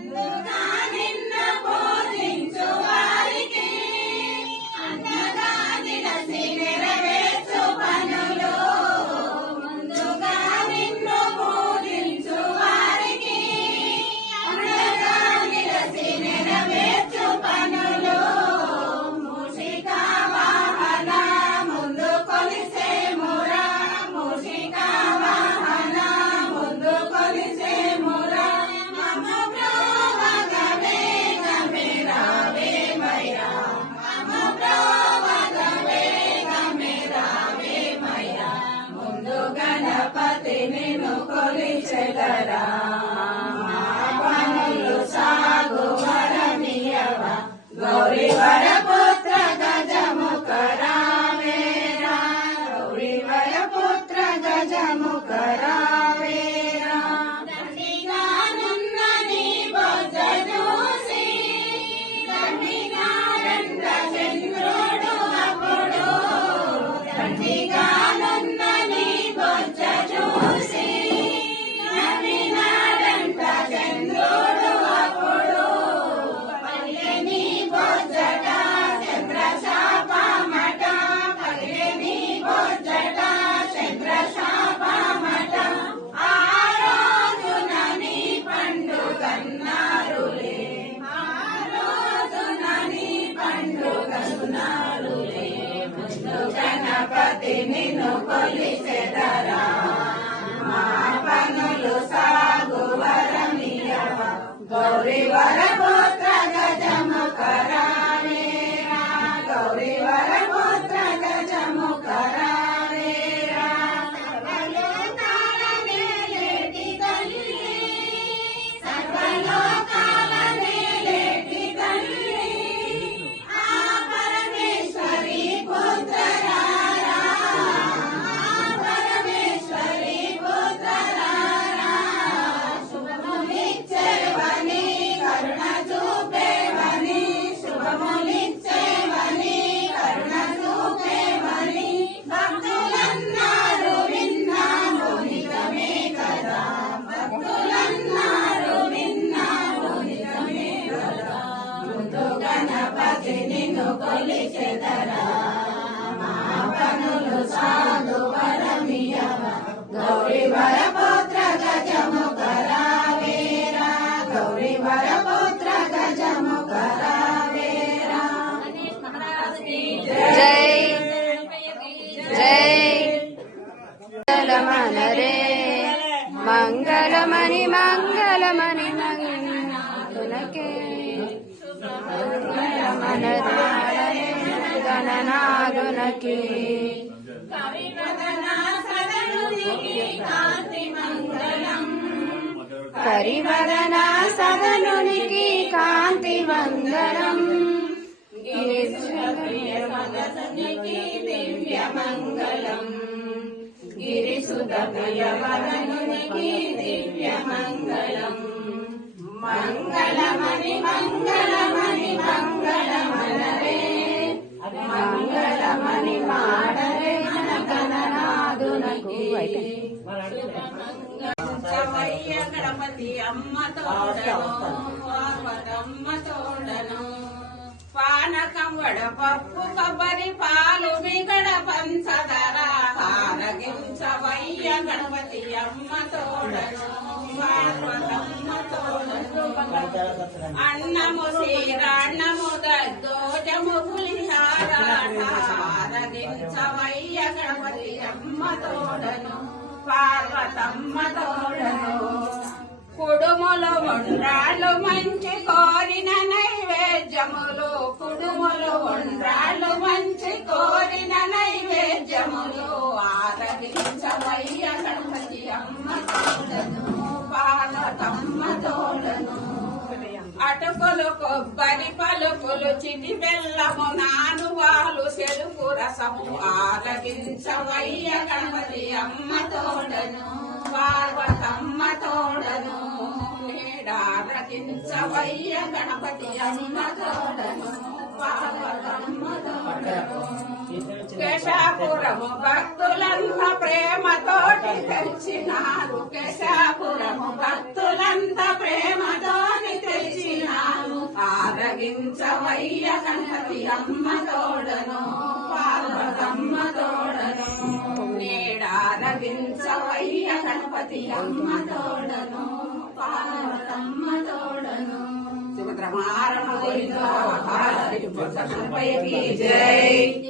ಬಂದು ನಾನೆನ್ನ గణపతి నిను కొలిచెదరా నిన్ను కొలిచెదరా కొలిచెదరా మా పనులు సాగు వరమియవ గౌరీ వరపుత్ర గౌరీ వరపుత్ర జై జై మంగళమణి మంగళమణి మంగళకే మంగళమనరే మంగళం కరివదన సదనునికి కాంతి మదనునికి దివ్య మంగళం గిరిసుద ప్రియ వదనునికి దివ్య మంగళం మంగళమణి గణపతి అమ్మ తోడను పార్వతమ్మ తోడను. పానకం వడపప్పు కొబ్బరి పాలు మిగడ పంచదర. ఆరగించవయ్య గణపతి అమ్మ తోడను. పార్వతమ్మ తోడను. అన్నము శ్రీరాన్నము దోజము పులిహారారగించవయ్య గణపతి అమ్మ తోడను. పార్వతమ్మ కుడుములు ఉండ్రాళ్ళు మంచి కోరిన నైవేద్యములు. కుడుములు ఉండ్రాళ్ళు మంచి కోరిన నైవేద్యములు. ఆరగించవయ్య గణపతి అమ్మ తోడను పార్వతమ్మ తోడను. అటుకులు కొబ్బరి పలుకులు చిటి బెల్లము నానువాలు సెలుపు రసము. ఆలకించవయ్య గణపతి అమ్మ తోడను నేడారకించవయ్య గణపతి అమ్మ తోడను పార్వతమ్మ తోడను కేశాపురము భక్తులంతా ప్రేమతోటి తెచ్చినారు కేశాపురము భక్తులంతా ప్రేమతోటి తెచ్చినారు ఆరగించవయ్య గణపతి అమ్మ తోడను పార్వతమ్మ తోడను నేడారగించవయ్య గణపతి అమ్మ తోడను పార్వతమ్మ సుభద్రమారణ గోవింద జై